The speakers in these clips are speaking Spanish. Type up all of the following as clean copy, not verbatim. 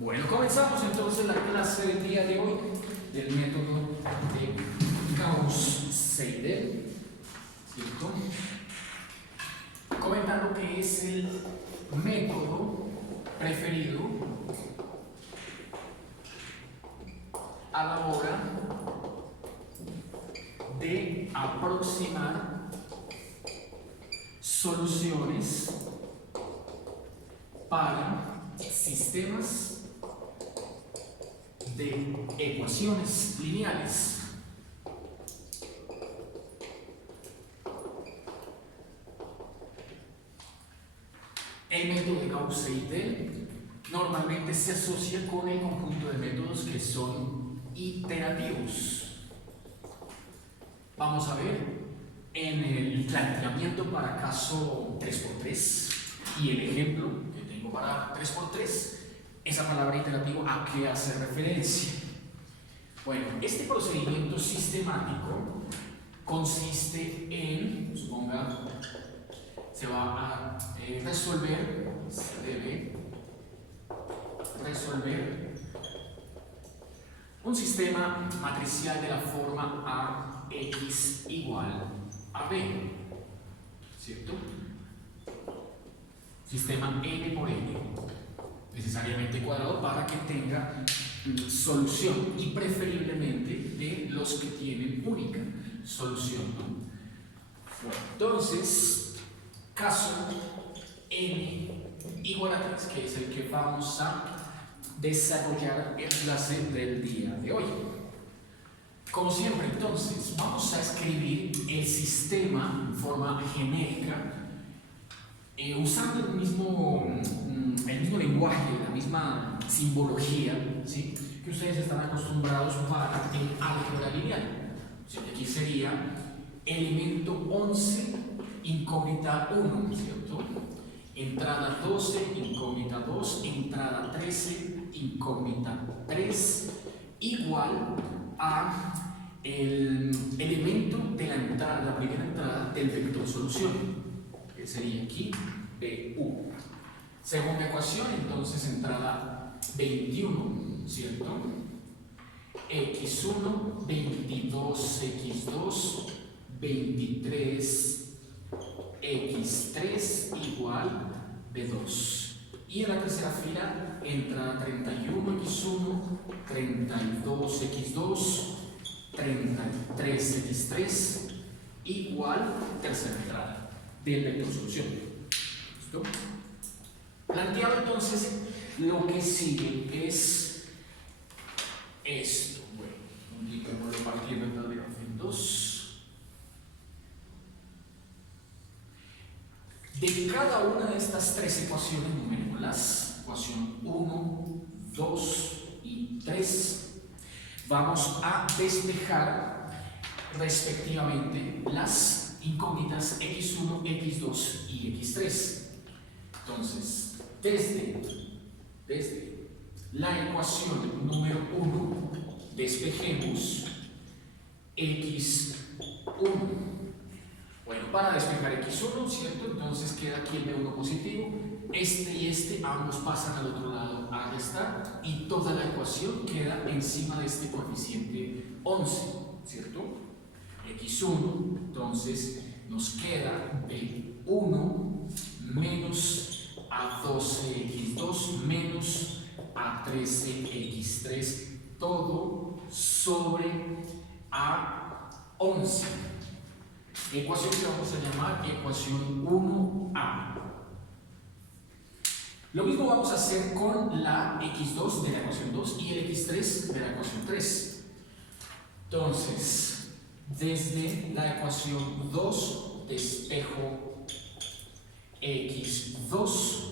Bueno, comenzamos entonces la clase del día de hoy del método de Gauss-Seidel, ¿cierto? Comentando que es el método preferido a la hora de aproximar soluciones para sistemas de ecuaciones lineales. El método de Gauss-Seidel normalmente se asocia con el conjunto de métodos que son iterativos. Vamos a ver en el planteamiento para caso 3×3 y el ejemplo que tengo para 3×3, esa palabra iterativo, ¿a qué hace referencia? Bueno, este procedimiento sistemático consiste en, suponga, se va a resolver, se debe resolver un sistema matricial de la forma AX igual a B, ¿cierto? Sistema n por n, necesariamente cuadrado para que tenga solución y preferiblemente de los que tienen única solución, ¿no? Bueno, entonces, caso n igual a 3, que es el que vamos a desarrollar en clase del día de hoy. Como siempre, entonces, vamos a escribir el sistema en forma genérica, usando el mismo lenguaje, la misma simbología, ¿sí?, que ustedes están acostumbrados para el álgebra lineal. O sea, aquí sería elemento 11, incógnita 1, ¿cierto? Entrada 12, incógnita 2, entrada 13, incógnita 3, igual a el elemento de la entrada, la primera entrada del vector solución, que sería aquí BU. Segunda ecuación, entonces, entrada 21, ¿cierto? X1, 22, X2, 23, X3 igual B2. Y en la tercera fila, entrada 31, X1, 32, X2, 33, X3 igual tercera entrada del vector solución. ¿Listo? Planteado entonces, lo que sigue es esto. Bueno, indiquémoslo partiendo en 2. De cada una de estas tres ecuaciones, numérolas, ecuación 1, 2 y 3, vamos a despejar respectivamente las incógnitas X1, X2 y X3. Entonces, desde la ecuación número 1, despejemos X1. Bueno, para despejar X1, ¿cierto? Entonces queda aquí el B1 positivo, este y este, ambos pasan al otro lado a restar, y toda la ecuación queda encima de este coeficiente 11, ¿cierto? X1, entonces nos queda B1 menos A12X2 menos A13X3, todo sobre A11. Ecuación que vamos a llamar ecuación 1A. Lo mismo vamos a hacer con la X2 de la ecuación 2 y el X3 de la ecuación 3. Entonces, desde la ecuación 2 despejo X2.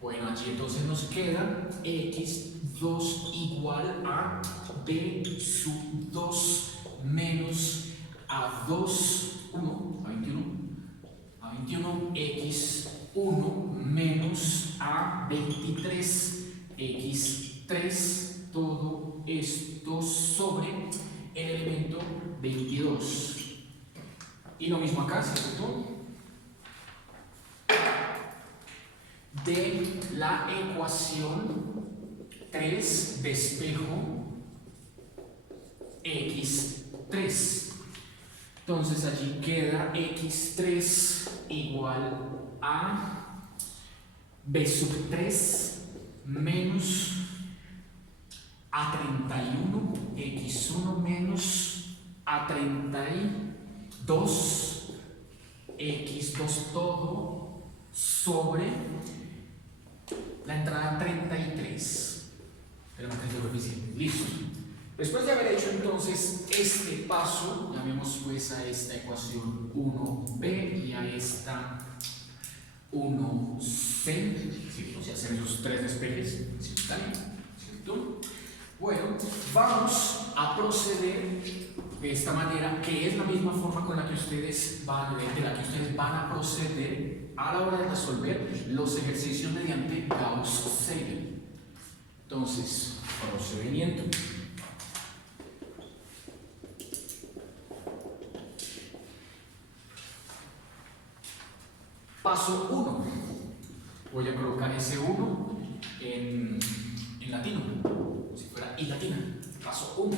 Bueno, allí entonces nos queda X2 igual a B sub 2 menos A2, 1, A21, X1 menos A23, X3, todo esto sobre el elemento 22. Y lo mismo acá, ¿cierto? De la ecuación 3 despejo x3. Entonces allí queda x3 igual a b sub 3 menos a31, x1 menos a32, x2 todo sobre la entrada 33 de la matriz de coeficientes. Listo. Después de haber hecho entonces este paso, llamemos pues a esta ecuación 1b y a esta 1c, ¿sí? O sea, hacer los 3 despejes simultáneos, ¿cierto? Bueno, vamos a proceder de esta manera, que es la misma forma con la que ustedes van a proceder a la hora de resolver los ejercicios mediante Gauss-Seidel. Entonces, procedimiento. Paso 1. Voy a colocar ese 1 en latino, si fuera I latina. Paso 1.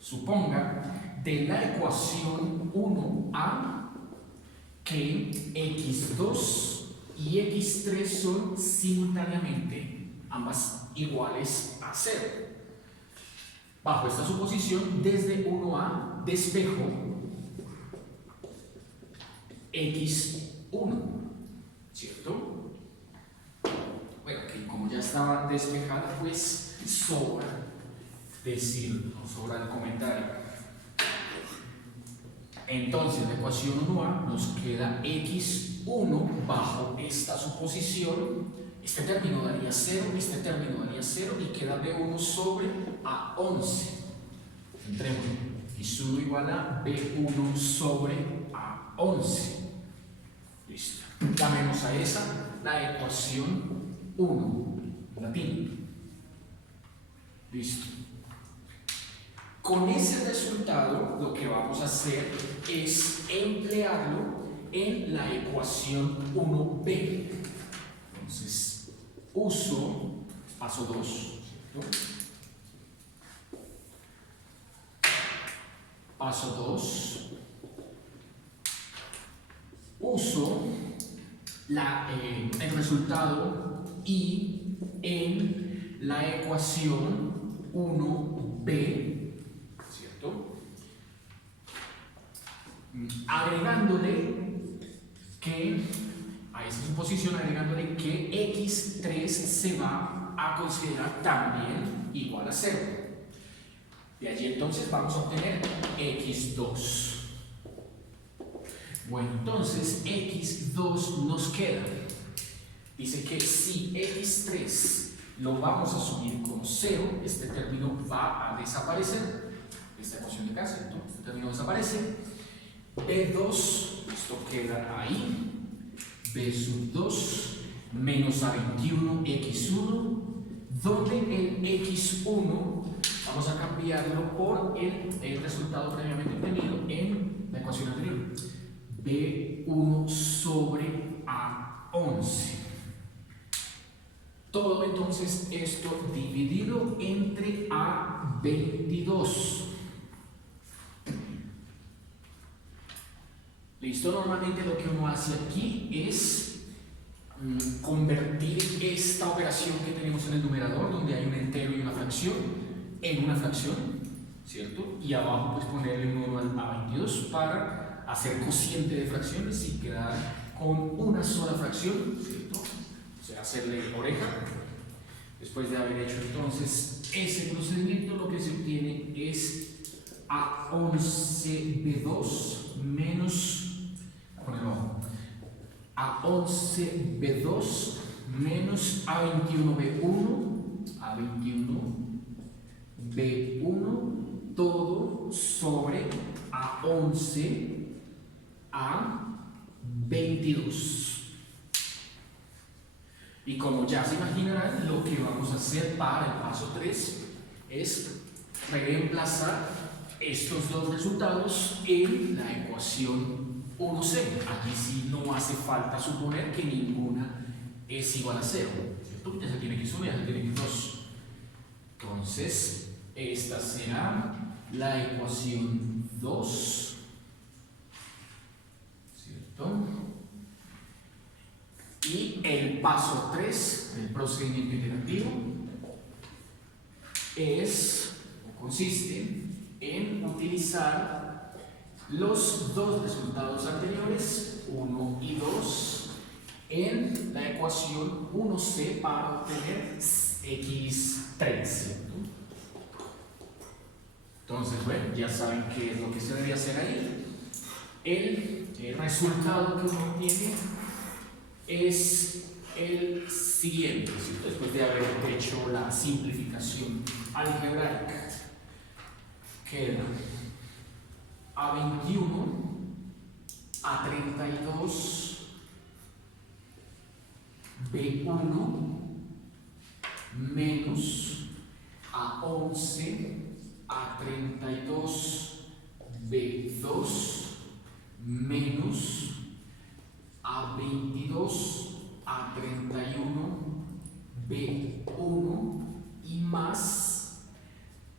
Suponga de la ecuación 1a que x2 y x3 son simultáneamente ambas iguales a 0. Bajo esta suposición, desde 1a despejo x1, ¿cierto? Bueno, que como ya estaba despejada, pues sobra decirlo, sobra el comentario. Entonces, la ecuación 1a nos queda x1 bajo esta suposición. Este término daría 0, este término daría 0 y queda b1 sobre a11. Entremos, x1 igual a b1 sobre a11. Listo. Llamemos a esa la ecuación 1, latín. Listo. Con ese resultado, lo que vamos a hacer es emplearlo en la ecuación 1b. Entonces, uso paso 2, ¿cierto? Paso 2. Uso el resultado y en la ecuación 1b, ¿cierto? Agregándole que a esa suposición, agregándole que x3 se va a considerar también igual a 0. De allí entonces vamos a obtener x2. Bueno, entonces x2 nos queda. Dice que si x3 lo vamos a subir como 0, este término va a desaparecer. Esta ecuación de acá, ¿cierto? Este término desaparece. b2, esto queda ahí. b sub 2 menos a21 x1, donde el x1 vamos a cambiarlo por el resultado previamente obtenido en la ecuación anterior. b1 sobre a11. Todo entonces esto dividido entre a22. Listo, normalmente lo que uno hace aquí es convertir esta operación que tenemos en el numerador, donde hay un entero y una fracción, en una fracción, ¿cierto? Y abajo pues ponerle un 1 a 22 para hacer cociente de fracciones y quedar con una sola fracción, ¿cierto? O sea, hacerle oreja. Después de haber hecho entonces ese procedimiento, lo que se obtiene es a11b2 menos, a11b2 menos a21b1, a21b1, todo sobre a11 a22. Y como ya se imaginarán, lo que vamos a hacer para el paso 3 es reemplazar estos dos resultados en la ecuación 1c. Aquí sí no hace falta suponer que ninguna es igual a 0, ¿cierto? Ya se tiene x1 y ya se tiene x2. Entonces, esta será la ecuación 2, ¿cierto? Y el paso 3 del procedimiento iterativo consiste en utilizar los dos resultados anteriores, 1 y 2, en la ecuación 1c para obtener x3, ¿cierto? Entonces, bueno, ya saben qué es lo que se debe hacer ahí. El resultado que uno obtiene es el siguiente, ¿cierto? Después de haber hecho la simplificación algebraica, queda A21, A32, B1 menos A11, A32, B2 menos A22, A31, B1 y más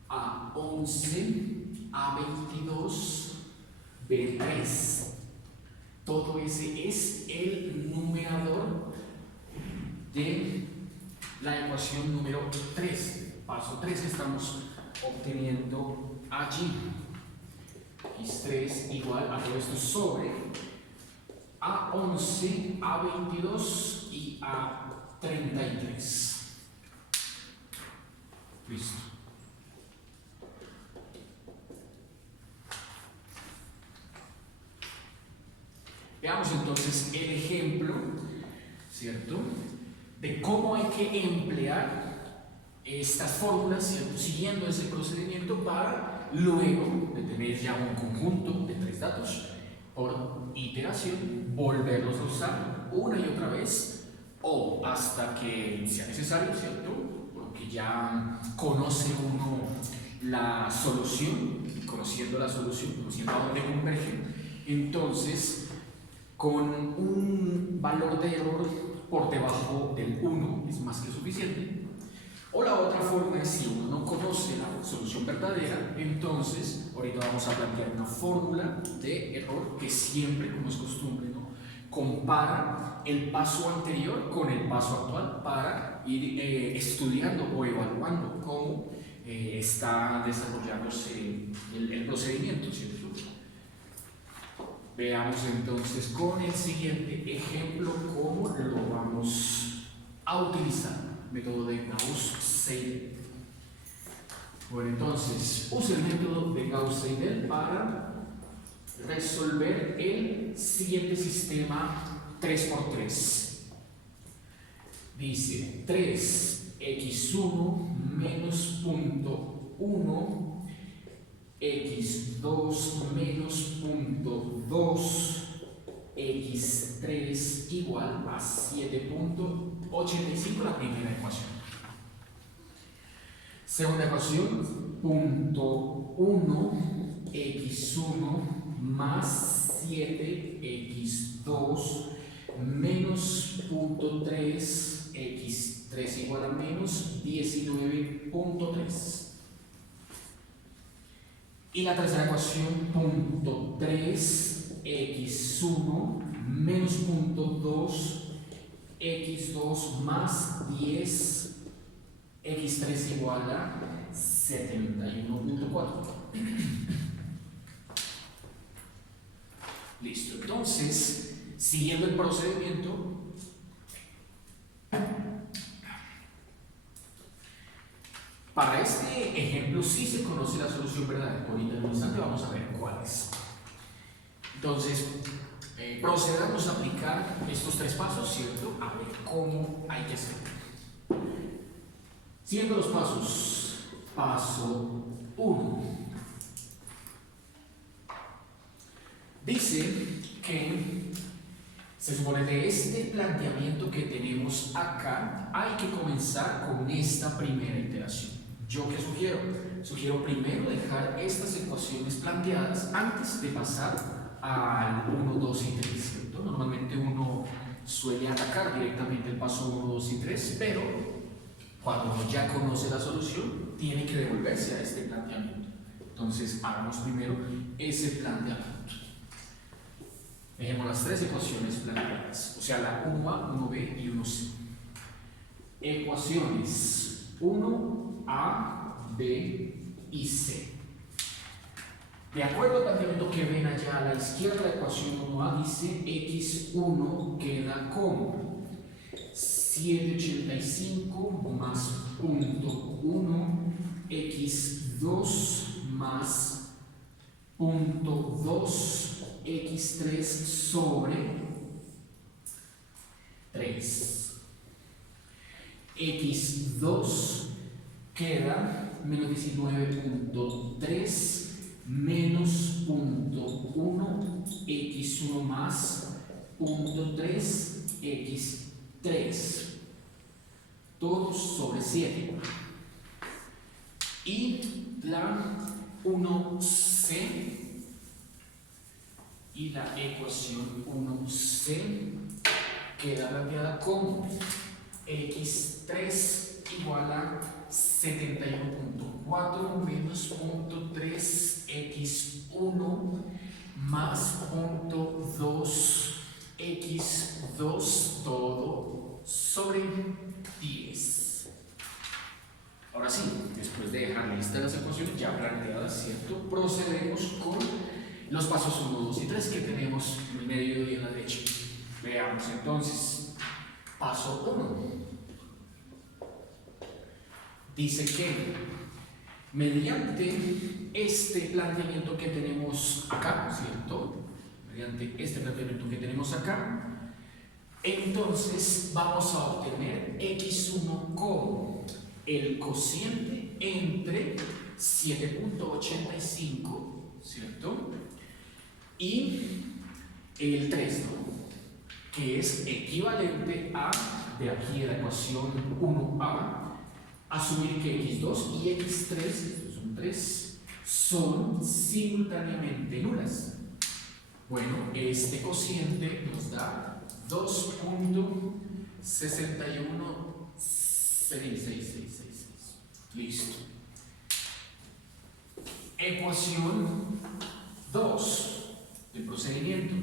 A11, A22, B3. Todo ese es el numerador de la ecuación número 3. Paso 3 que estamos obteniendo allí. X3 igual a todo esto sobre A11, A22 y A33. Listo. Veamos entonces el ejemplo, ¿cierto?, de cómo hay que emplear estas fórmulas, ¿cierto?, siguiendo ese procedimiento para luego de tener ya un conjunto de 3 datos por iteración, volverlos a usar una y otra vez o hasta que sea necesario, ¿cierto?, porque ya conoce uno la solución, conociendo la solución, conociendo a dónde convergen, entonces con un valor de error por debajo del 1 es más que suficiente. O la otra forma es si uno no conoce la solución verdadera, entonces ahorita vamos a plantear una fórmula de error que siempre, como es costumbre, ¿no?, compara el paso anterior con el paso actual para ir estudiando o evaluando cómo está desarrollándose el procedimiento, ¿cierto? Veamos entonces con el siguiente ejemplo cómo lo vamos a utilizar. Método de Gauss-Seidel. Bueno, entonces, use el método de Gauss-Seidel para resolver el siguiente sistema 3×3. Dice 3x1 menos punto 1, x2 menos punto 2, x3 igual a 7.85, la primera ecuación. Segunda ecuación, punto 1, x1 más 7x2 menos punto 3, x3 igual a menos 19.3. Y la tercera ecuación, punto 3, x1 menos punto 2, x2 más 10, x3 igual a 71.4. Listo, entonces, siguiendo el procedimiento, para este ejemplo sí se conoce la solución verdadera. Ahorita en un instante vamos a ver cuál es. Entonces, procedamos a aplicar estos 3 pasos, ¿cierto? A ver cómo hay que hacerlo. Siguiendo los pasos. Paso 1. Dice que se supone de este planteamiento que tenemos acá hay que comenzar con esta primera iteración. ¿Yo qué sugiero? Sugiero primero dejar estas ecuaciones planteadas antes de pasar al 1, 2 y 3, ¿cierto? Normalmente uno suele atacar directamente el paso 1, 2 y 3, pero cuando uno ya conoce la solución, tiene que devolverse a este planteamiento. Entonces, hagamos primero ese planteamiento. Dejemos las tres ecuaciones planteadas, o sea, la 1A, 1B y 1C. Ecuaciones 1A, B y C. De acuerdo al planteamiento que ven allá a la izquierda, la ecuación 1A dice x1 queda como 785 más punto 1, x2 más punto 2, x3 sobre 3. x2 queda menos 19.3 menos punto 1, x1 más punto 3, x3, todos sobre 7. Y la 1c y la ecuación 1c queda planteada como x3 igual a 71.4 menos punto 3 x1 más punto 2 x2 todo sobre 10. Ahora sí, después de dejar listas las ecuaciones ya planteadas, ¿cierto? Procedemos con los pasos 1, 2 y 3 que tenemos en el medio y en la derecha. Veamos entonces. Paso 1. Dice que mediante este planteamiento que tenemos acá, ¿cierto? Mediante este planteamiento que tenemos acá, entonces vamos a obtener x1 como el cociente entre 7.85, ¿cierto? Y el 3, ¿no? Que es equivalente a, de aquí de la ecuación 1a, asumir que x2 y x3, estos son 3, son simultáneamente nulas. Bueno, este cociente nos da 2.616666. Listo. Ecuación 2 del procedimiento.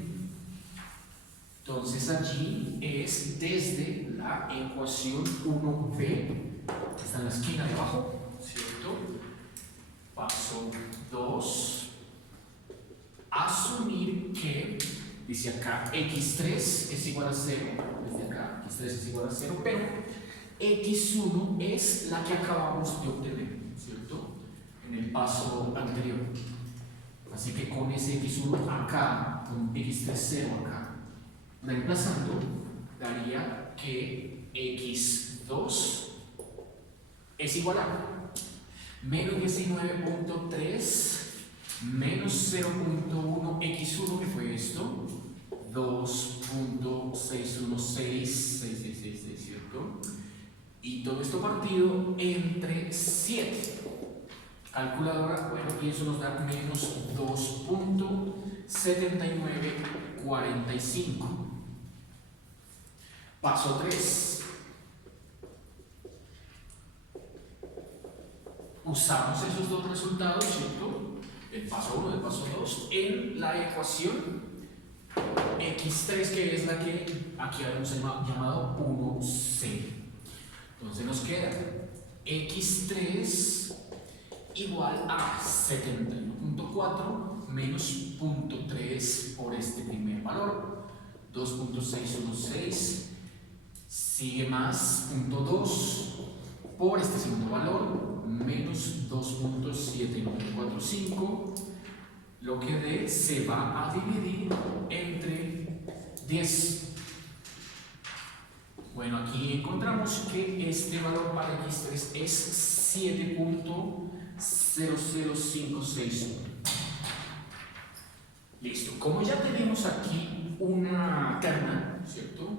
Entonces allí es desde la ecuación 1b, que está en la esquina de abajo, ¿cierto? Paso 2. Asumir que, dice acá, x3 es igual a 0, desde acá, x3 es igual a 0, pero x1 es la que acabamos de obtener, ¿cierto? En el paso anterior. Así que con ese x1 acá, con x3 0 acá, reemplazando, daría que x2 es igual a menos 19.3 menos 0.1 x1, que fue esto, 2.616666, ¿cierto? Y todo esto partido entre 7. Calculadora, bueno, y eso nos da menos 2.7945. Paso 3. Usamos esos dos resultados, ¿cierto? El paso 1 y el paso 2 en la ecuación x3, que es la que aquí habíamos llamado 1c. Entonces nos queda x3 igual a 71.4 menos 0.3 por este primer valor, 2.616, sigue más 0.2 por este segundo valor, menos 2.7945, lo que dé se va a dividir entre 10. Bueno, aquí encontramos que este valor para x3 es 7.00561. Listo. Como ya tenemos aquí una terna, ¿cierto?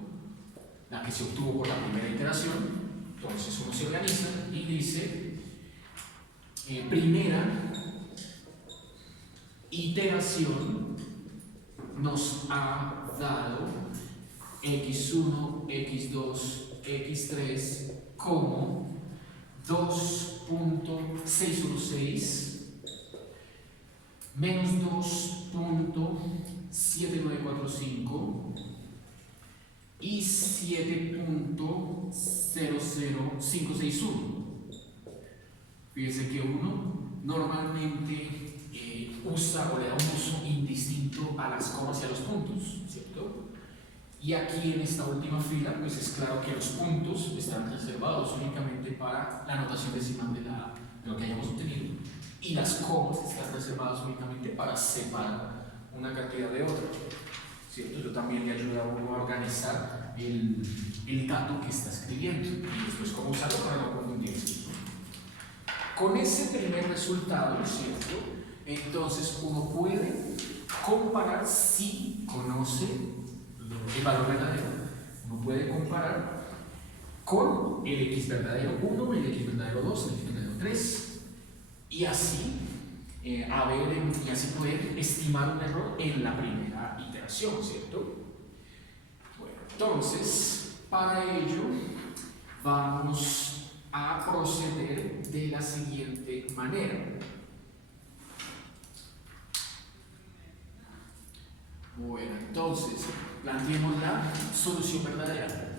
La que se obtuvo por la primera iteración, entonces uno se organiza y dice primera iteración nos ha dado x1, x2, x3 como 2.616 menos 2.7945 y 7.00561. Fíjense que uno normalmente usa o le da un uso indistinto a las comas y a los puntos, ¿cierto? Y aquí en esta última fila, pues es claro que los puntos están reservados únicamente para la notación decimal de lo que hayamos obtenido, y las comas están reservadas únicamente para separar una cantidad de otra, ¿cierto? Yo también le ayuda a uno a organizar el dato que está escribiendo y después cómo usarlo para no confundirse. Con ese primer resultado, ¿cierto? Entonces uno puede comparar si conoce el valor verdadero. Uno puede comparar con el x verdadero 1, el x verdadero 2, el x verdadero 3 y así y así poder estimar un error en la primera iteración, ¿cierto? Bueno, entonces para ello vamos a proceder de la siguiente manera. Bueno, entonces planteemos la solución verdadera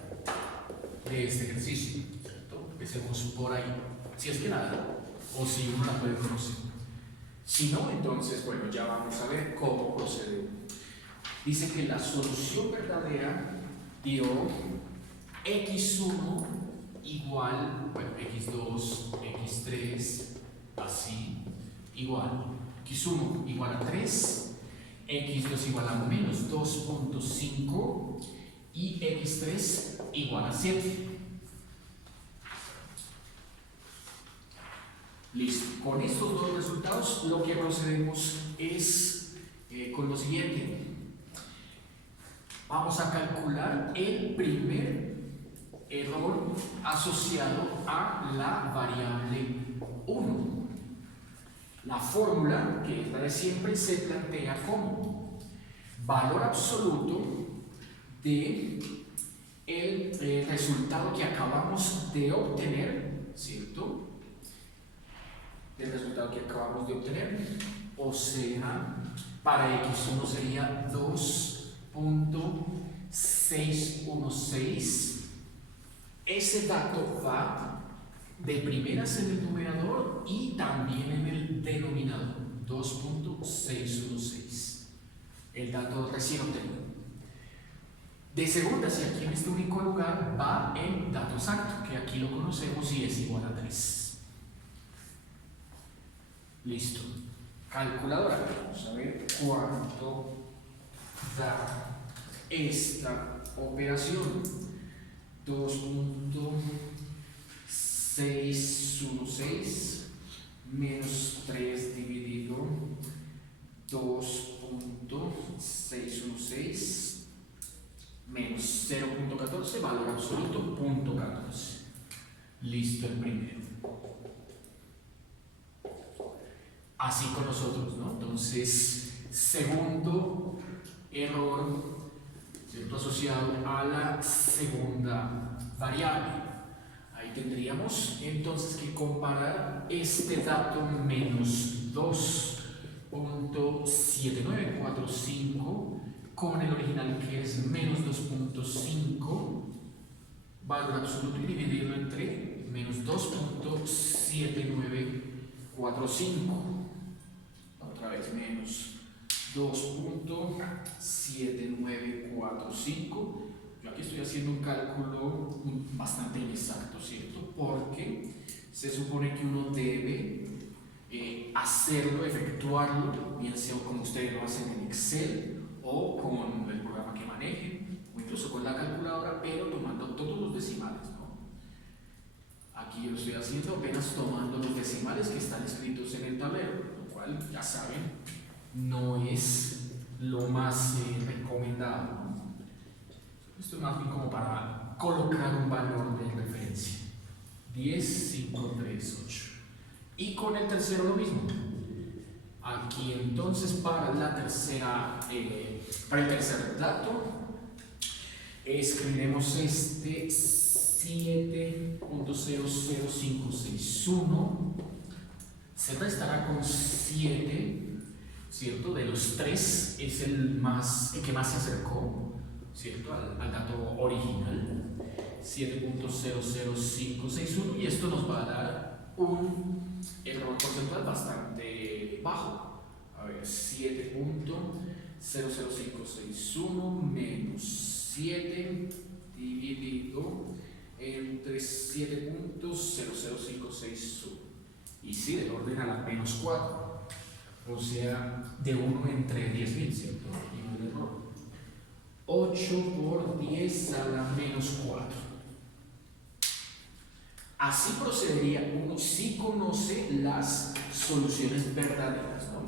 de este ejercicio, ¿cierto? Empecemos por ahí, si es que nada, o si uno la puede conocer. Si no, entonces, bueno, ya vamos a ver cómo proceder. Dice que la solución verdadera dio x1 igual, bueno, x2, x3, así, igual, x1 igual a 3, x2 igual a menos 2.5 y x3 igual a 7. Listo, con estos dos resultados lo que procedemos es con lo siguiente. Vamos a calcular el primer error asociado a la variable 1. La fórmula, que es la de siempre, se plantea como valor absoluto de el resultado que acabamos de obtener, ¿cierto? Del resultado que acabamos de obtener, o sea, para x1 sería 2.616. Ese dato va de primeras en el numerador y también en el denominador, 2.616, el dato recién obtenido. De segundas, y aquí en este único lugar va el dato exacto, que aquí lo conocemos y es igual a 3. Listo. Calculadora, vamos a ver cuánto da esta operación. 2.616 menos 3 dividido 2.616 menos 0.14, valor absoluto, 0.14. Listo el primero. Así con nosotros, ¿no? Entonces, segundo error, ¿cierto? Asociado a la segunda variable. Ahí tendríamos entonces que comparar este dato menos 2.7945 con el original, que es menos 2.5, valor absoluto, y dividirlo entre menos 2.7945. Otra vez menos 2.7945. Yo aquí estoy haciendo un cálculo bastante inexacto, ¿cierto? Porque se supone que uno debe hacerlo, efectuarlo, bien sea como ustedes lo hacen en Excel o con el programa que manejen, o incluso con la calculadora, pero tomando todos los decimales, ¿no? Aquí yo lo estoy haciendo apenas tomando los decimales que están escritos en el tablero, lo cual, ya saben, no es lo más recomendado, ¿no? Esto es más bien como para colocar un valor de referencia. 10, 5, 3, 8. Y con el tercero lo mismo. Aquí entonces para el tercer dato, escribiremos este 7.00561. Z estará con 7, ¿cierto? De los tres es el que más se acercó, ¿cierto? Al dato original. 7.00561, y esto nos va a dar un error porcentual bastante bajo. A ver, 7.00561 menos 7 dividido entre 7.00561. Y sí, del orden a la menos 4. O sea, de 1 entre 10.000, ¿cierto? Y un error. 8 por 10 a la menos 4. Así procedería uno si conoce las soluciones verdaderas, ¿no?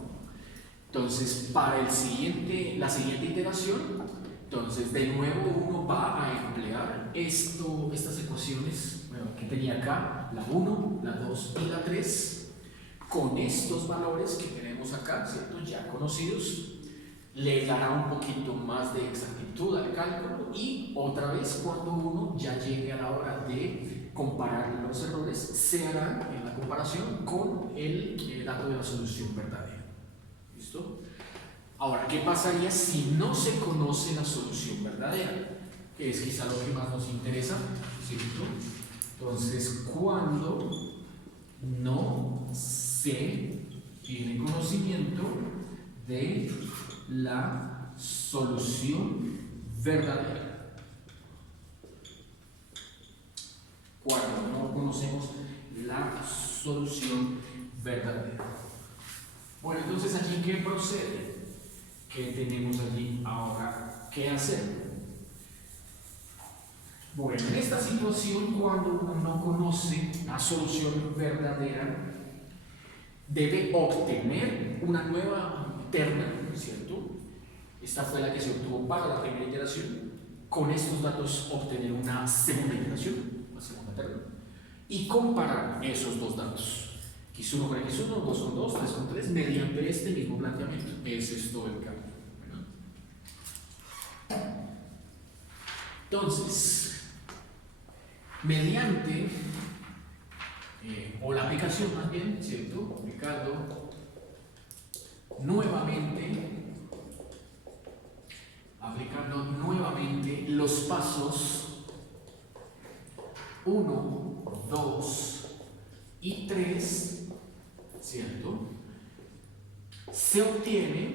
Entonces, para la siguiente iteración, entonces de nuevo uno va a emplear estas ecuaciones, bueno, que tenía acá, la 1, la 2 y la 3, con estos valores que tenemos acá, ¿cierto? Ya conocidos. Le dará un poquito más de exactitud al cálculo, y otra vez cuando uno ya llegue a la hora de comparar los errores, se hará en la comparación con el dato de la solución verdadera. ¿Listo? Ahora, ¿qué pasaría si no se conoce la solución verdadera? Que es quizá lo que más nos interesa, ¿cierto? Entonces, cuando no se tiene conocimiento de la solución verdadera, cuando no conocemos la solución verdadera. Bueno, entonces allí ¿qué procede? ¿Qué tenemos allí ahora que hacer? Bueno, en esta situación, cuando uno no conoce la solución verdadera, debe obtener una nueva terna, ¿cierto? Esta fue la que se obtuvo para la primera iteración. Con estos datos obtener una segunda iteración, una segunda terna, y comparar esos dos datos. X1 con X1, 2 con 2, 3 con 3, mediante este mismo planteamiento. Ese es todo el cambio. Bueno. Entonces, mediante, o la aplicación más bien, ¿cierto? Aplicando nuevamente los pasos 1, 2 y 3, ¿cierto? Se obtiene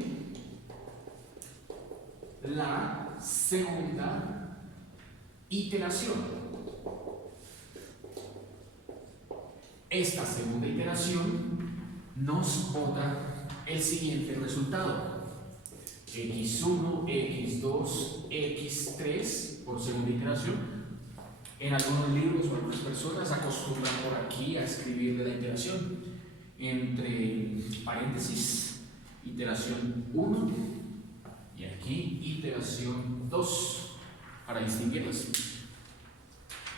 la segunda iteración. Esta segunda iteración nos bota el siguiente resultado: X1, X2, X3 por segunda iteración. En algunos libros o algunas personas acostumbran por aquí a escribirle la iteración entre paréntesis, iteración 1, y aquí iteración 2, para distinguirlas.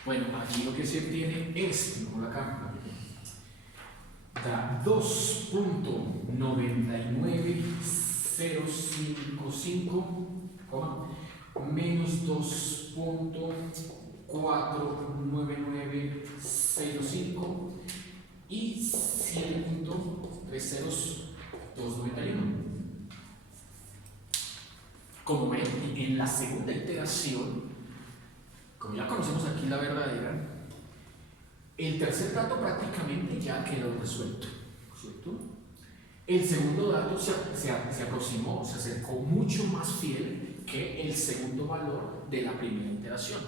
Bueno, aquí lo que se obtiene es, por acá, da 2.99055, menos 2.49905 y 7.30291. Como ven, en la segunda iteración, como ya conocemos aquí la verdadera, el tercer dato prácticamente ya quedó resuelto, ¿cierto? El segundo dato se aproximó, se acercó mucho más fiel que el segundo valor de la primera iteración.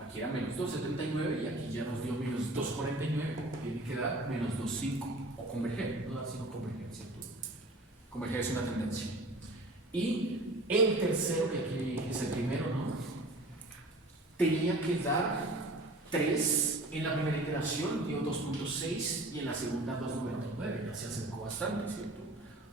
Aquí era menos 279 y aquí ya nos dio menos 249, tiene que dar menos 25, o converger, no da sino converger, ¿cierto? Converger es una tendencia. Y el tercero, que aquí es el primero, ¿no? Tenía que dar 3 en la primera iteración, dio 2.6, y en la segunda 2.99, ya se acercó bastante, ¿cierto?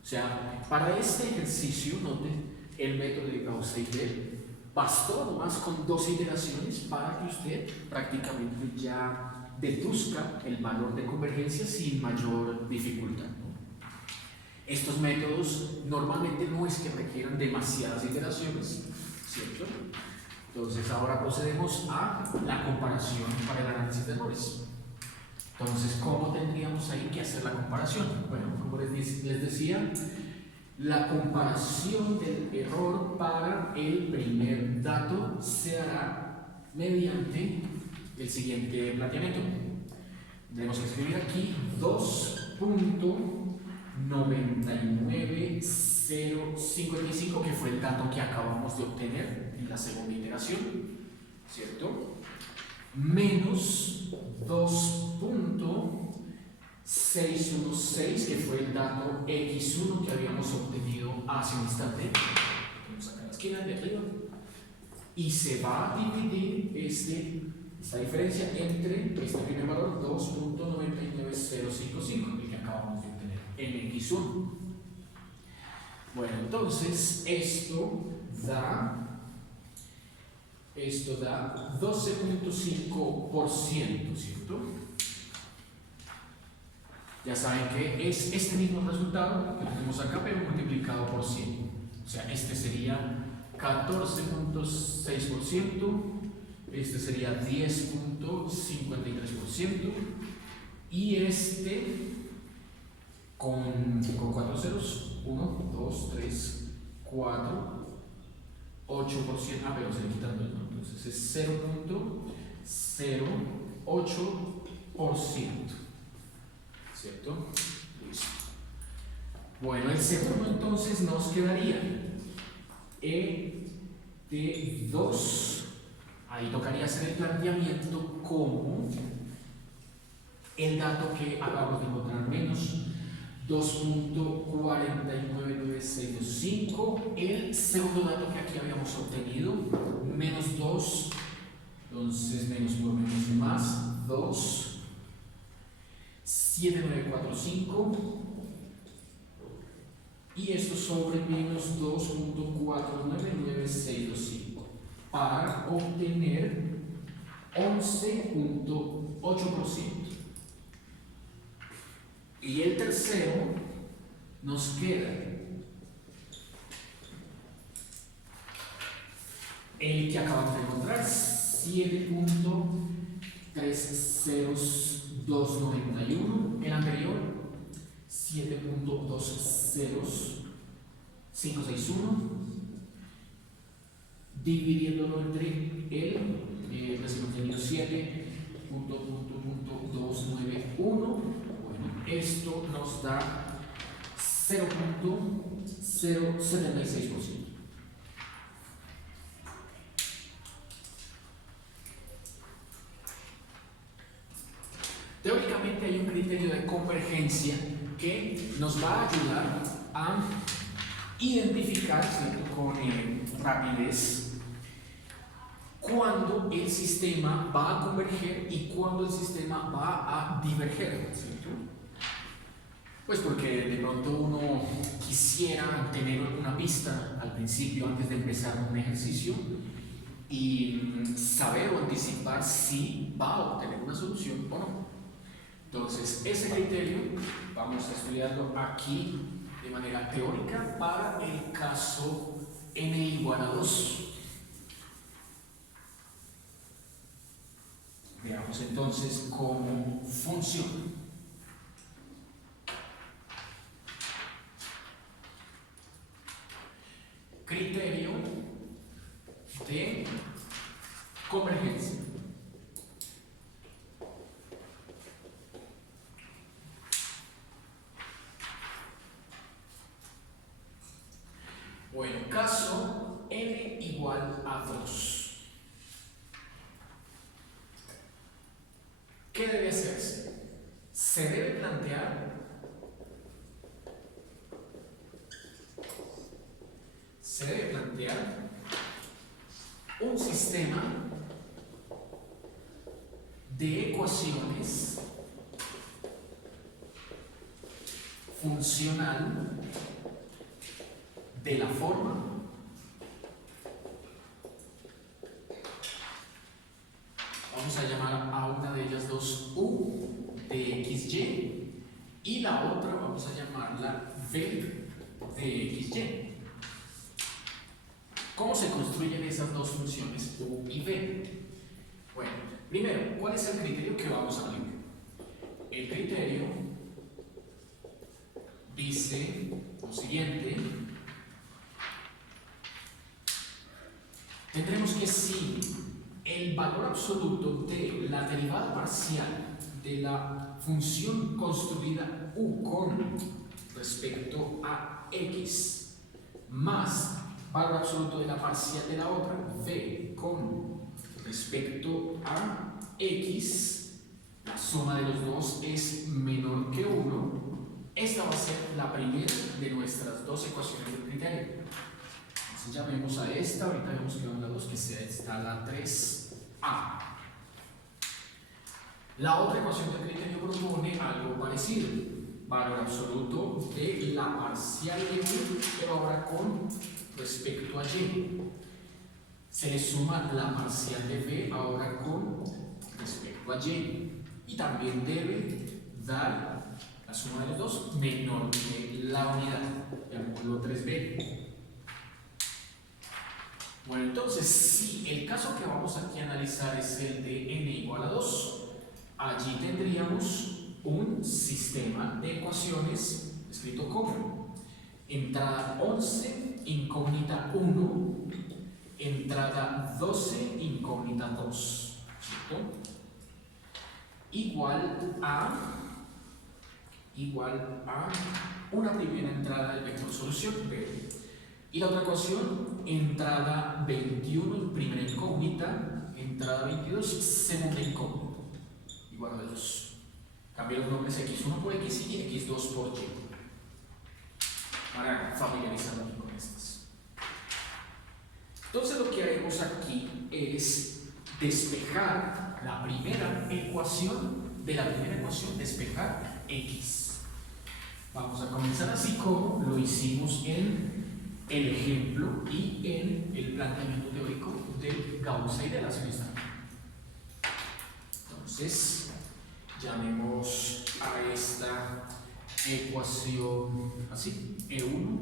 O sea, para este ejercicio, noten, el método de Gauss-Seidel bastó nomás con 2 iteraciones para que usted prácticamente ya deduzca el valor de convergencia sin mayor dificultad, ¿no? Estos métodos normalmente no es que requieran demasiadas iteraciones, ¿cierto? Entonces ahora procedemos a la comparación para el análisis de errores. Entonces, ¿cómo tendríamos ahí que hacer la comparación? Bueno, como les decía, la comparación del error para el primer dato se hará mediante el siguiente planteamiento. Tenemos que escribir aquí 2.99055, que fue el dato que acabamos de obtener en la segunda iteración, ¿cierto? Menos 2.616, que fue el dato x1 que habíamos obtenido hace un instante. Vamos a sacar la esquina de arriba. Y se va a dividir esta diferencia entre este primer valor, 2.99055, el que acabamos de obtener, en x1. Bueno, entonces esto da 12.5%, ¿cierto? Ya saben que es este mismo resultado que tenemos acá, pero multiplicado por 100. O sea, este sería 14.6%, este sería 10.53%, y este con 4 ceros, 1, 2, 3, 4, 8%, pero se le quitan dos, ¿no? Entonces es 0.08%, ¿cierto? Listo. Bueno, el segundo entonces nos quedaría E de 2. Ahí tocaría hacer el planteamiento como el dato que acabamos de encontrar, menos 2.499625, el segundo dato que aquí habíamos obtenido, menos 2, entonces menos por menos más 2, 7945, y esto sobre menos 2.499625, para obtener 11.8%. Y el tercero nos queda el que acabamos de encontrar, 7.30291, el anterior 7.20561, dividiéndolo entre el recién obtenido 7.291. Esto nos da 0.076%. Teóricamente hay un criterio de convergencia que nos va a ayudar a identificar, ¿cierto?, con rapidez cuando el sistema va a converger y cuando el sistema va a diverger, ¿cierto? Pues porque de pronto uno quisiera tener una pista al principio, antes de empezar un ejercicio, y saber o anticipar si va a obtener una solución o no. Entonces, ese criterio vamos a estudiarlo aquí de manera teórica para el caso n igual a 2. Veamos entonces cómo funciona. Criterio de convergencia. Bueno, caso n igual a 2. ¿Qué debe hacerse? Se debe plantear un sistema de ecuaciones funcional de la forma vamos a llamar a una de ellas dos U de XY y la otra vamos a llamarla V de XY. ¿Cómo se construyen esas dos funciones? U y V. Bueno, primero, ¿cuál es el criterio que vamos a aplicar? El criterio dice lo siguiente. Tendremos que si el valor absoluto de la derivada parcial de la función construida u con respecto a x más valor absoluto de la parcial de la otra v con respecto a x, la suma de los dos es menor que 1, esta va a ser la primera de nuestras dos ecuaciones del criterio. Entonces llamemos a esta, ahorita vemos que vamos a la 2, que sea esta la 3a. La otra ecuación del criterio propone algo parecido, valor absoluto de la parcial de u, pero ahora con respecto a y. Se le suma la parcial de v ahora con respecto a y. Y también debe dar la suma de los dos menor que la unidad, llamémoslo 3b. Bueno, entonces, si el caso que vamos aquí a analizar es el de n igual a 2, allí tendríamos un sistema de ecuaciones escrito como entrada 11, incógnita 1, entrada 12, incógnita 2, ¿cierto? Igual a una primera entrada del vector solución, B. Y la otra ecuación, entrada 21, primera incógnita, entrada 22, segunda incógnita, igual a 2. Cambio los nombres x1 por x y x2 por y, para familiarizarnos aquí con estas. Entonces lo que haremos aquí es despejar la primera ecuación, de la primera ecuación despejar x. Vamos a comenzar así como lo hicimos en el ejemplo y en el planteamiento teórico de Gauss y de las unidades. Entonces, llamemos a esta ecuación así, E1,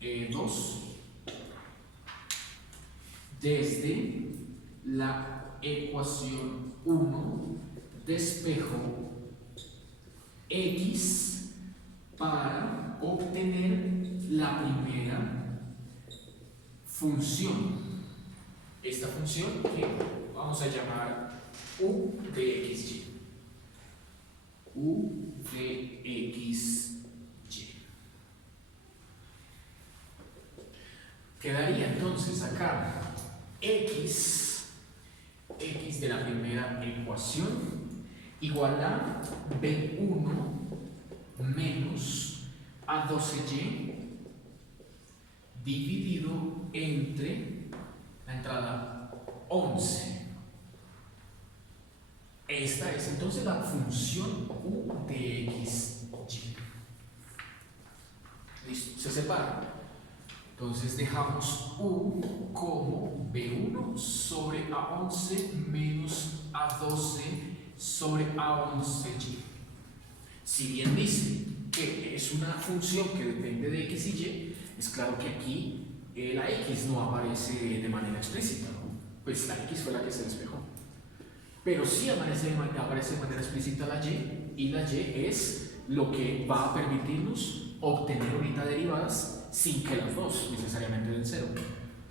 E2, desde la ecuación 1 despejo x para obtener la primera función. Esta función que vamos a llamar u de xy. U de xy. Quedaría entonces acá x de la primera ecuación igual a b1 menos a12y dividido entre la entrada 11. Esta es entonces la función u de xy. Listo, se separa. Entonces dejamos u como b1 sobre a11 menos a12 sobre a11y. Si bien dice que es una función que depende de x y y, es claro que aquí la x no aparece de manera explícita, ¿no? Pues la x fue la que se despejó. Pero sí aparece de manera explícita la y la y es lo que va a permitirnos obtener ahorita derivadas sin que las dos necesariamente den cero.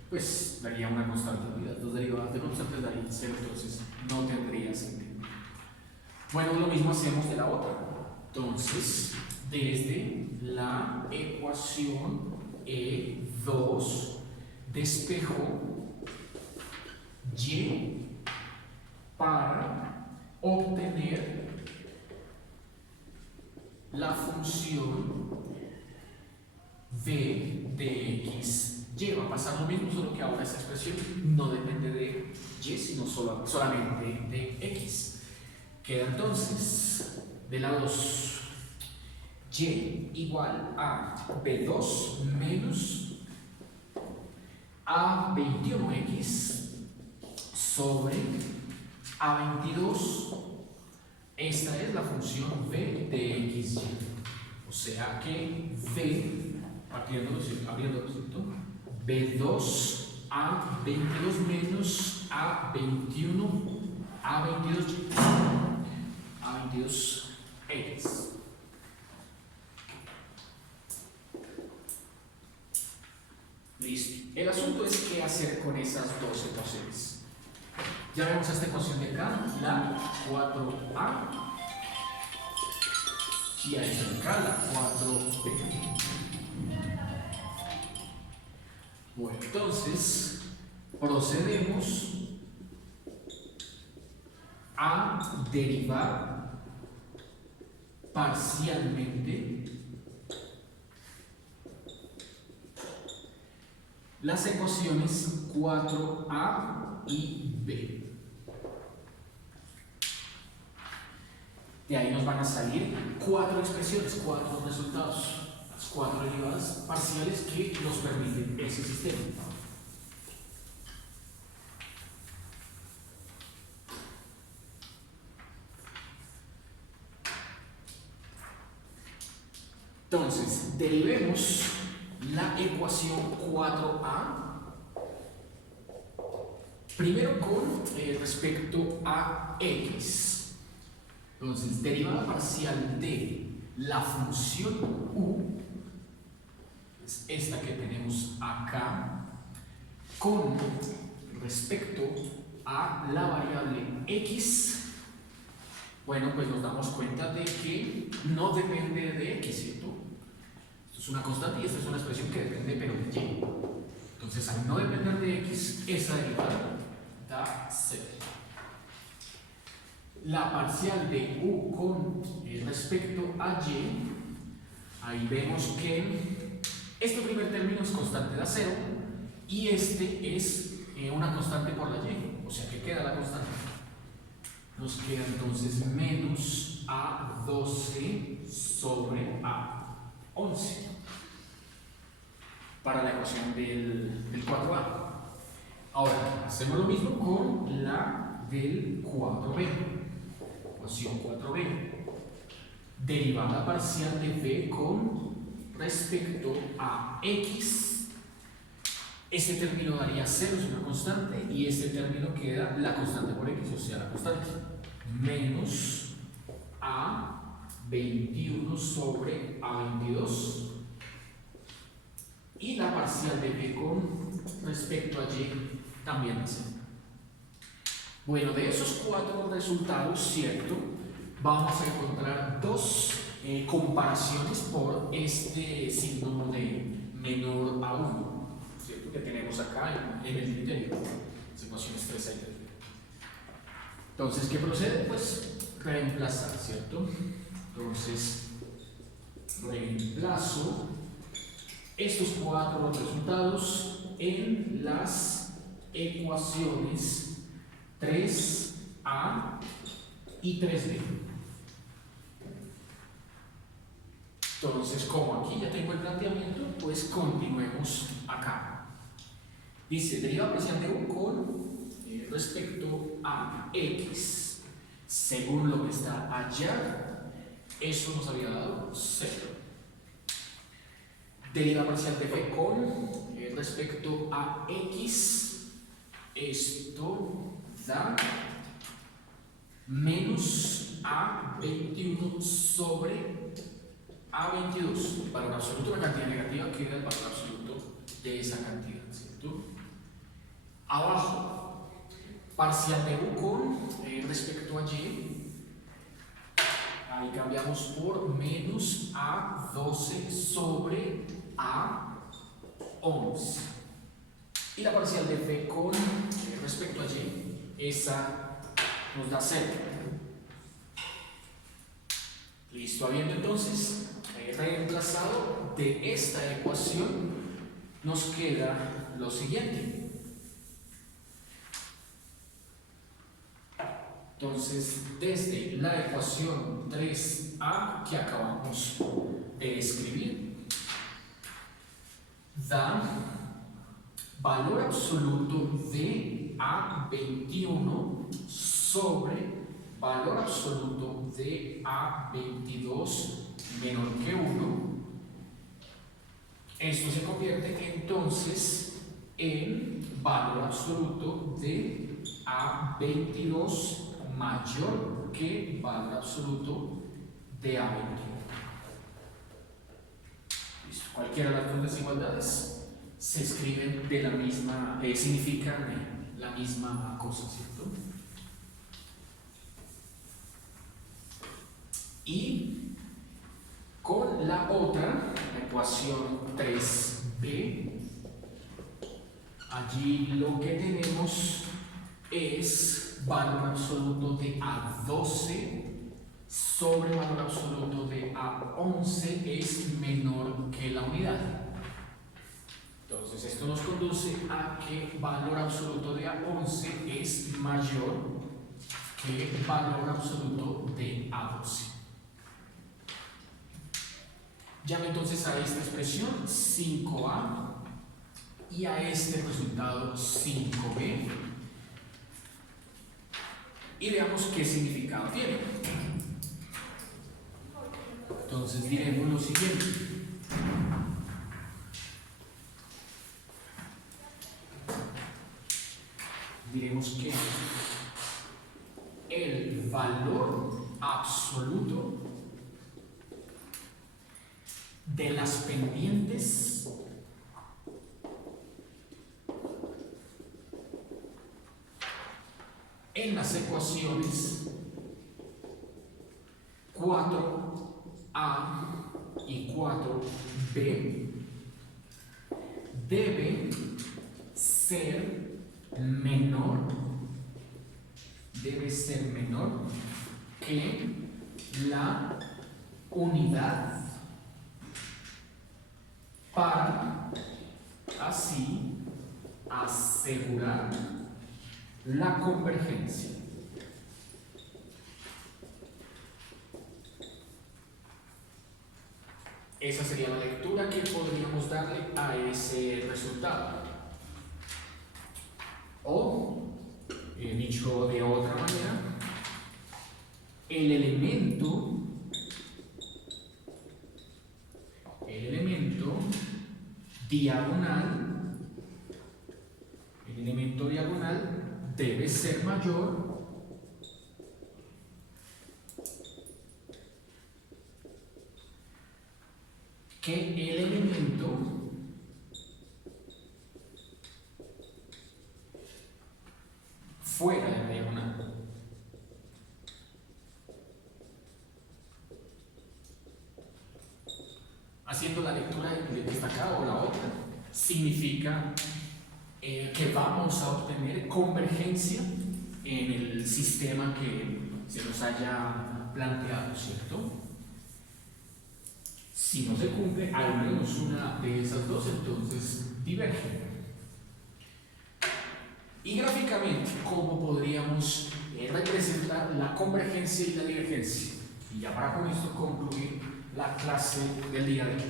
Pues daría una constante unidad. Dos derivadas de constantes darían cero, entonces no tendría sentido. Bueno, lo mismo hacemos de la otra. Entonces, desde la ecuación E2 despejo y para obtener la función v de x y. Va a pasar lo mismo, solo que ahora esta expresión no depende de y, sino solamente de x. Queda entonces de la 2 y igual a b2 menos a21x sobre a22. Esta es la función v de xy. O sea que v, abriendo b2 A22 menos A21, A22X. Listo. El asunto es qué hacer con esas dos ecuaciones. Ya vemos esta ecuación de acá, la 4A, y a esta de acá, la 4B. Bueno, entonces procedemos a derivar parcialmente las ecuaciones 4A y B. De ahí nos van a salir cuatro expresiones, cuatro resultados, las cuatro derivadas parciales que nos permiten ese sistema. Entonces, derivemos la ecuación 4A primero con respecto a X. Entonces, derivada parcial de la función U, es esta que tenemos acá, con respecto a la variable X. Bueno, pues nos damos cuenta de que no depende de X, ¿cierto? Esto es una constante y esta es una expresión que depende pero de Y. Entonces, al no depender de X, esa derivada da 0. La parcial de U con respecto a Y, ahí vemos que este primer término es constante, da 0, y este es una constante por la Y, o sea que queda la constante. Nos queda entonces menos A12 sobre A11 para la ecuación del 4A. Ahora, hacemos lo mismo con la del 4B. Ecuación 4B. Derivada parcial de B con respecto a X. Este término daría 0, es una constante, y este término queda la constante por X, o sea, la constante. Menos A21 sobre A22. Y la parcial de B con respecto a Y también es 0. Bueno, de esos cuatro resultados, ¿cierto? Vamos a encontrar dos comparaciones por este signo de menor a 1, ¿cierto? Que tenemos acá en el interior. Las ecuaciones 3 y 3. Entonces, ¿qué procede? Pues reemplazar, ¿cierto? Entonces, reemplazo estos cuatro resultados en las ecuaciones 3A y 3B. Entonces, como aquí ya tengo el planteamiento, pues continuemos acá. Dice, derivada parcial de U con respecto a X. Según lo que está allá, eso nos había dado 0. Derivada parcial de B con respecto a X. Esto da menos A21 sobre A22. Valor absoluto, la cantidad negativa queda el valor absoluto de esa cantidad, ¿cierto? Abajo, parcial de U con respecto a Y. Ahí cambiamos por menos A12 sobre A11. Y la parcial de F con respecto a Y, esa nos da 0. Listo, habiendo entonces reemplazado de esta ecuación, nos queda lo siguiente. Entonces, desde la ecuación 3A que acabamos de escribir, da valor absoluto de A21 sobre valor absoluto de A22 menor que 1. Esto se convierte entonces el valor absoluto de A22 mayor que el valor absoluto de A21. Listo. Cualquiera de las dos desigualdades se escriben de la misma, significan la misma cosa, ¿cierto? Y con la otra, la ecuación 3b, allí lo que tenemos es valor absoluto de A12 sobre valor absoluto de A11 es menor que la unidad. Entonces esto nos conduce a que valor absoluto de A11 es mayor que valor absoluto de A12. Llame entonces a esta expresión 5a y a este resultado 5b y veamos qué significado tiene. Entonces diremos lo siguiente. Diremos que el valor absoluto de las pendientes en las ecuaciones 4a y 4b debe ser menor que la unidad para así asegurar la convergencia. Esa sería la lectura que podríamos darle a ese resultado. O, dicho de otra manera, el elemento diagonal debe ser mayor que el elemento fuera de la diagonal. Haciendo la lectura de esta acá o la otra, significa que vamos a obtener convergencia en el sistema que se nos haya planteado, ¿cierto? Si no se cumple al menos una de esas dos, entonces divergen. Y gráficamente, ¿cómo podríamos representar la convergencia y la divergencia? Y ya para con esto concluir la clase del día de hoy.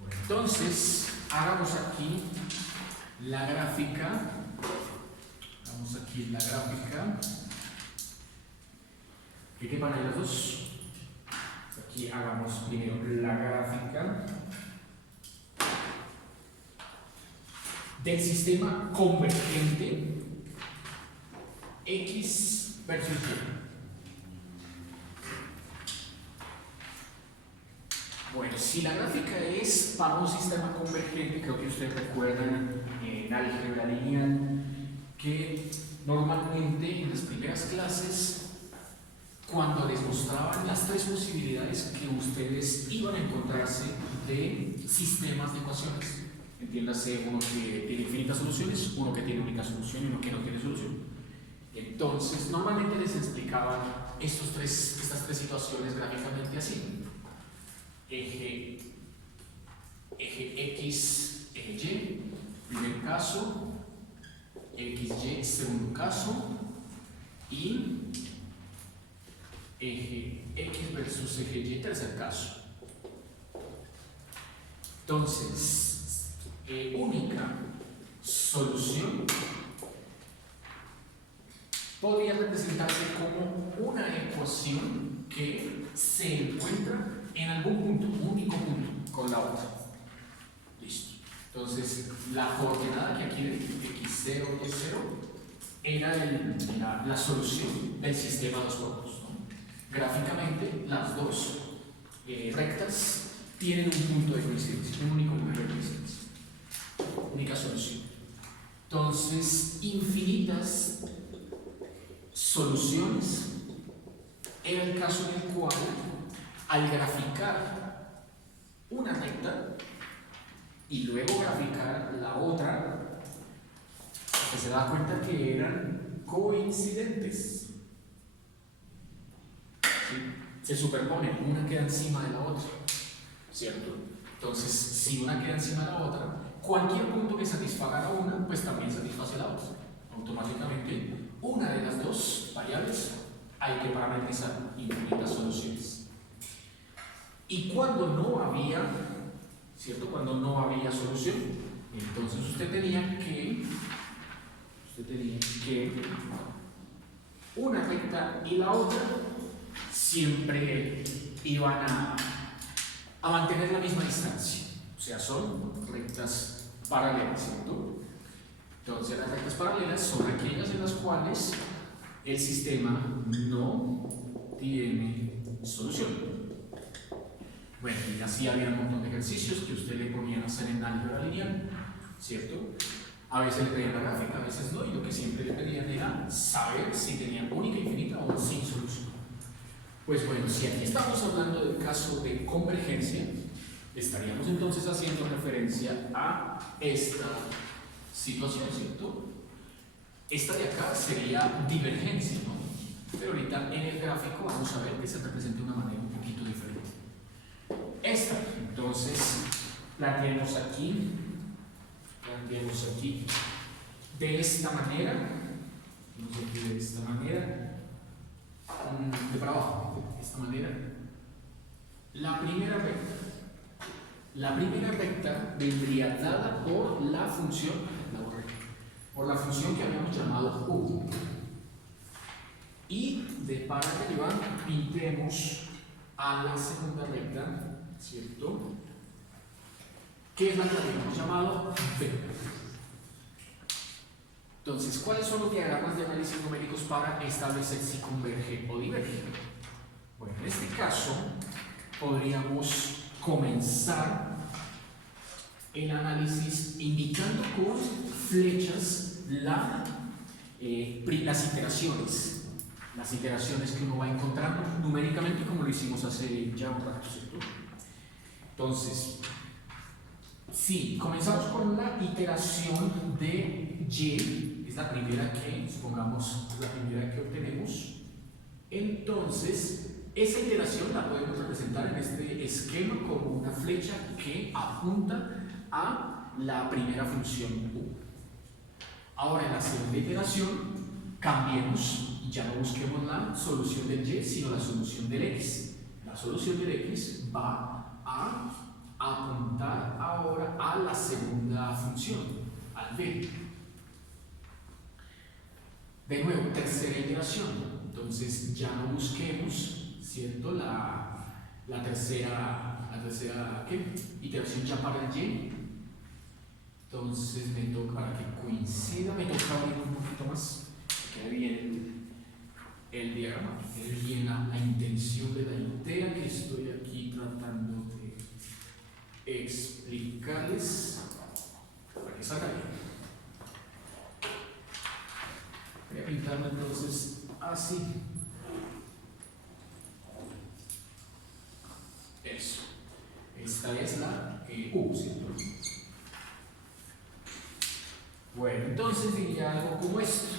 Bueno, entonces, hagamos aquí la gráfica. ¿Qué quepan ahí los dos? Aquí hagamos primero la gráfica del sistema convergente X versus Y. Bueno, si la gráfica es para un sistema convergente, creo que ustedes recuerdan en álgebra lineal que normalmente en las primeras clases, cuando les mostraban las tres posibilidades que ustedes iban a encontrarse de sistemas de ecuaciones, entiéndase uno que tiene infinitas soluciones, uno que tiene única solución y uno que no tiene solución. Entonces, normalmente les explicaban estas tres situaciones gráficamente así. Eje X, eje Y, primer caso, XY, segundo caso, y eje X versus eje Y, tercer caso. Entonces, única solución podría representarse como una ecuación que se encuentra en algún punto, único punto, con la otra. Listo. Entonces, la coordenada que aquí de x0, y0 era la solución del sistema 2x2, ¿no? Gráficamente, las dos rectas tienen un punto de coincidencia, un único punto de coincidencia, única solución. Entonces, infinitas soluciones era el caso en el cual, al graficar una recta y luego graficar la otra, se da cuenta que eran coincidentes. ¿Sí? Se superponen, una queda encima de la otra, ¿cierto? Entonces, si una queda encima de la otra, cualquier punto que satisfaga a una, pues también satisface a la otra. Automáticamente, una de las dos variables hay que parametrizar infinitas soluciones. Y cuando no había, ¿cierto? Cuando no había solución, entonces usted tenía que una recta y la otra siempre iban a mantener la misma distancia. O sea, son rectas paralelas, ¿cierto? Entonces, las rectas paralelas son aquellas en las cuales el sistema no tiene solución. Bueno, y así había un montón de ejercicios que usted le ponían a hacer en álgebra lineal, ¿cierto? A veces le pedían la gráfica, a veces no, y lo que siempre le pedían era saber si tenían única, infinita o sin solución. Pues bueno, si aquí estamos hablando del caso de convergencia, estaríamos entonces haciendo referencia a esta situación, ¿cierto? Esta de acá sería divergencia, ¿no? Pero ahorita en el gráfico vamos a ver que se representa de una manera un poquito diferente. Esta, entonces, planteemos aquí de esta manera, de esta manera, de para abajo, de esta manera, la primera recta vendría dada por la función, que habíamos llamado U. Y de para arriba pintemos a la segunda recta, ¿cierto? Que es la que habíamos llamado B. Entonces, ¿cuáles son los diagramas de análisis numéricos para establecer si converge o diverge? Bueno, en este caso podríamos comenzar el análisis indicando con flechas las iteraciones que uno va encontrando numéricamente, como lo hicimos hace ya un rato, ¿cierto? Entonces, si comenzamos con la iteración de Y, es la primera que, supongamos, la primera que obtenemos, entonces esa iteración la podemos representar en este esquema como una flecha que apunta a la primera función U. Ahora, en la segunda iteración, cambiemos y ya no busquemos la solución del Y, sino la solución del X. La solución del X va a apuntar ahora a la segunda función, al B. De nuevo, tercera iteración. Entonces ya no busquemos, ¿cierto? La tercera ¿qué? Iteración ya para el Y. Entonces me toca, para que coincida, me toca abrir un poquito más, que quede bien el diagrama, que quede bien la intención de la idea que estoy aquí tratando de explicarles para que salga bien. Voy a pintarlo entonces así. Eso. Esta es la U, ¿cierto? Bueno, entonces diría algo como esto.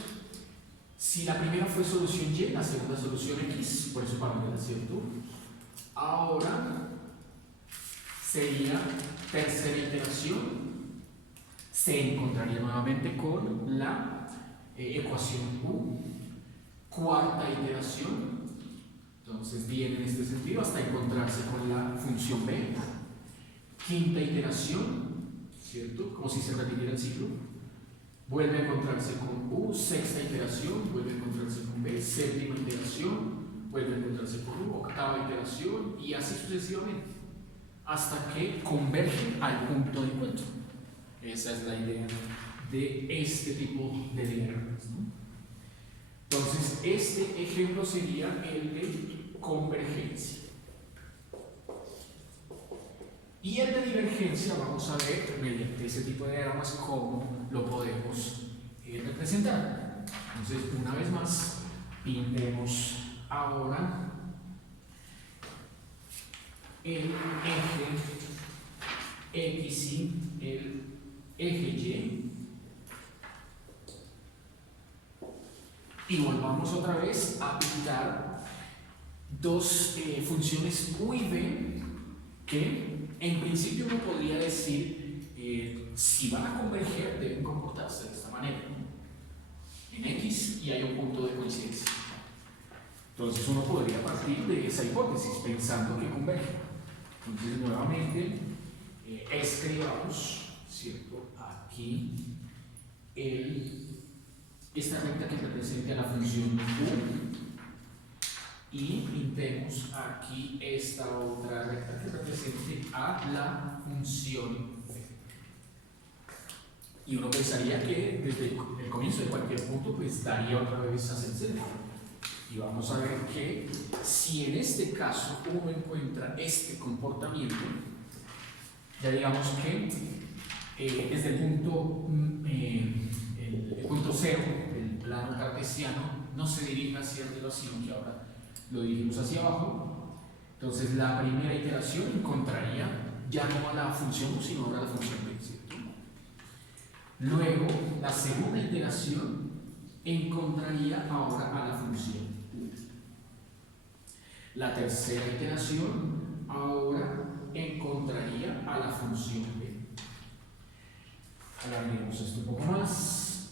Si la primera fue solución Y, la segunda solución X, por eso paralela, ¿cierto? Ahora sería tercera iteración, se encontraría nuevamente con la ecuación U. Cuarta iteración, entonces viene en este sentido hasta encontrarse con la función B. Quinta iteración, ¿cierto? Como si se repitiera el ciclo. Vuelve a encontrarse con U. Sexta iteración, vuelve a encontrarse con B. Séptima iteración, vuelve a encontrarse con U. Octava iteración y así sucesivamente, hasta que convergen al punto de encuentro. Esa es la idea de este tipo de diagramas, ¿no? Entonces, este ejemplo sería el de convergencia. Y el de divergencia vamos a ver mediante ese tipo de diagramas cómo lo podemos representar. Entonces, una vez más, pintemos ahora el eje X y el eje Y. Y volvamos otra vez a pintar dos funciones U y V que en principio uno podría decir si van a converger deben comportarse de esta manera. En X y hay un punto de coincidencia. Entonces uno podría partir de esa hipótesis pensando que convergen. Entonces nuevamente escribamos, ¿cierto? Aquí esta recta que representa la función U y pintemos aquí esta otra recta que represente a la función V. Y uno pensaría que desde el comienzo de cualquier punto pues daría otra vez hacia el centro. Y vamos a ver que si en este caso uno encuentra este comportamiento, ya digamos que desde el punto cero del plano cartesiano no se dirige hacia el de sino que ahora lo dirigimos hacia abajo. Entonces la primera iteración encontraría ya no a la función U sino ahora a la función B, ¿cierto? Luego la segunda iteración encontraría ahora a la función U. La tercera iteración ahora encontraría a la función B. Alarguemos esto un poco más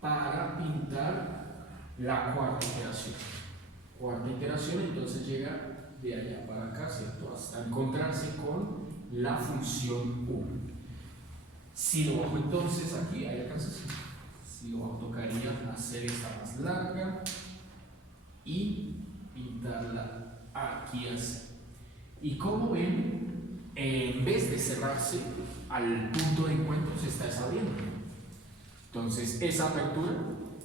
para pintar la cuarta iteración. Cuarta iteración entonces llega de allá para acá, ¿cierto? Hasta encontrarse con la función U. Si lo bajo entonces aquí, ahí alcanza. Si lo bajo tocaría hacer esta más larga y pintarla aquí así. Y como ven, en vez de cerrarse al punto de encuentro se está abriendo. Entonces esa apertura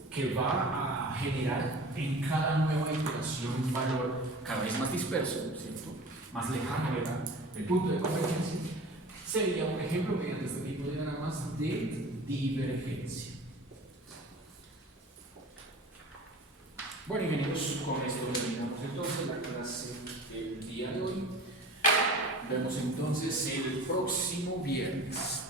que va a generar en cada nueva iteración un valor cada vez más disperso, ¿cierto? Más lejano del punto de convergencia, sería un ejemplo mediante este tipo de diagramas de divergencia. Bueno, ingenieros, con esto terminamos entonces la clase del día de hoy. Vemos entonces el próximo viernes.